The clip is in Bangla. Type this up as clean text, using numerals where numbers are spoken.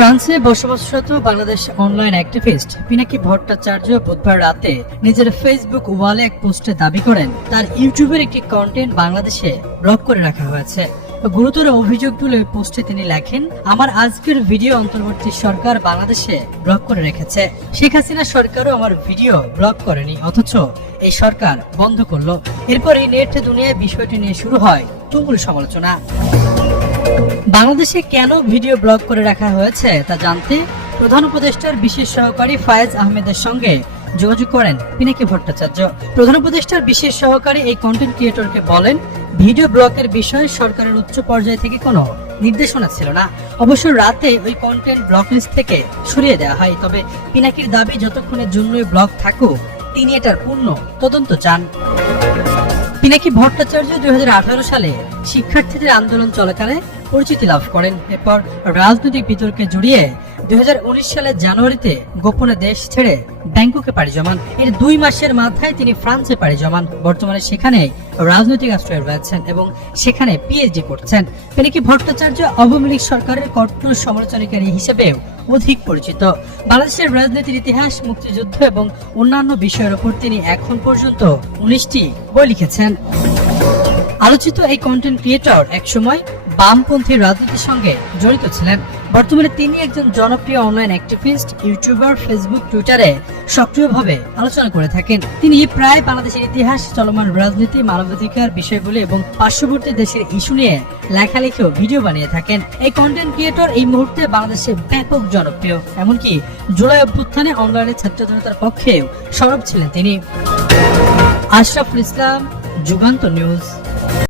ফ্রান্সে বসবাসরত বাংলাদেশ অনলাইন অ্যাক্টিভিস্ট পিনাকি ভট্টাচার্য বুধবার রাতে নিজের ফেসবুক ওয়ালে এক পোস্টে দাবি করেন তার ইউটিউবের একটি কন্টেন্ট বাংলাদেশে ব্লক করে রাখা হয়েছে। গুরুতর অভিযোগ তুলে পোস্টে তিনি লেখেন, আমার আজকের ভিডিও অন্তর্বর্তী সরকার বাংলাদেশে ব্লক করে রেখেছে। শেখ হাসিনা সরকারও আমার ভিডিও ব্লক করেনি, অথচ এই সরকার বন্ধ করলো। এরপরই নেট দুনিয়ায় বিষয়টি নিয়ে শুরু হয় তুমুল সমালোচনা। বাংলাদেশে কেন ভিডিও ব্লক করে রাখা হয়েছে তা জানতে প্রধান উপদেষ্টার বিশেষ সহকারী ফায়েজ আহমেদের সঙ্গে যোগাযোগ করেন পিনাকি ভট্টাচার্য। প্রধান উপদেষ্টার বিশেষ সহকারী এই কন্টেন্ট ক্রিয়েটরকে বলেন, ভিডিও ব্লকের বিষয়ে সরকারের উচ্চ পর্যায় থেকে কোনো নির্দেশনা ছিল না। অবশ্য রাতে ওই কন্টেন্ট ব্লক লিস্ট থেকে সরিয়ে দেওয়া হয়। তবে পিনাকির দাবি, যতক্ষণের জন্যই ব্লক থাকুক তিনি এটার পূর্ণ তদন্ত চান। পিনাকি ভট্টাচার্য 2018 সালে শিক্ষার্থীদের আন্দোলন চলাকালে পরিচিতি লাভ করেন। এরপর রাজনৈতিক বিতর্কে জড়িয়ে 2019 সালের জানুয়ারিতে গোপনে দেশ ছেড়ে ব্যাংককে পাড়ি জমান। এর 2 মাসের মাথায় তিনি ফ্রান্সে পাড়ি জমান। বর্তমানে সেখানে রাজনৈতিক আশ্রয় রয়েছেন এবং সেখানে পিএইচডি করছেন। পিনাকি ভট্টাচার্য আওয়ামী লীগ সরকারের কঠোর সমালোচনাকারী হিসেবেও অধিক পরিচিত। বাংলাদেশের রাজনীতির ইতিহাস, মুক্তিযুদ্ধ এবং অন্যান্য বিষয়ের উপর তিনি এখন পর্যন্ত 19টি বই লিখেছেন। আলোচিত এই কন্টেন্ট ক্রিয়েটর একসময় বামপন্থী রাজনীতির সঙ্গে জড়িত ছিলেন। বর্তমানে তিনি একজন জনপ্রিয় অনলাইন অ্যাক্টিভিস্ট, ইউটিউবার, ফেসবুক, টুইটারে সক্রিয়ভাবে আলোচনা করে থাকেন। তিনি প্রায় বাংলাদেশের ইতিহাস, চলমান রাজনীতি, মানবাধিকার বিষয়গুলি এবং পার্শ্ববর্তী দেশের ইস্যু নিয়ে লেখালেখি ও ভিডিও বানিয়ে থাকেন। এই কন্টেন্ট ক্রিয়েটর এই মুহূর্তে বাংলাদেশে ব্যাপক জনপ্রিয়। এমনকি জুলাই অভ্যুত্থানে অনলাইনে ছাত্র জনতার পক্ষেও সরব ছিলেন তিনি। আশরাফুল ইসলাম, যুগান্তর নিউজ।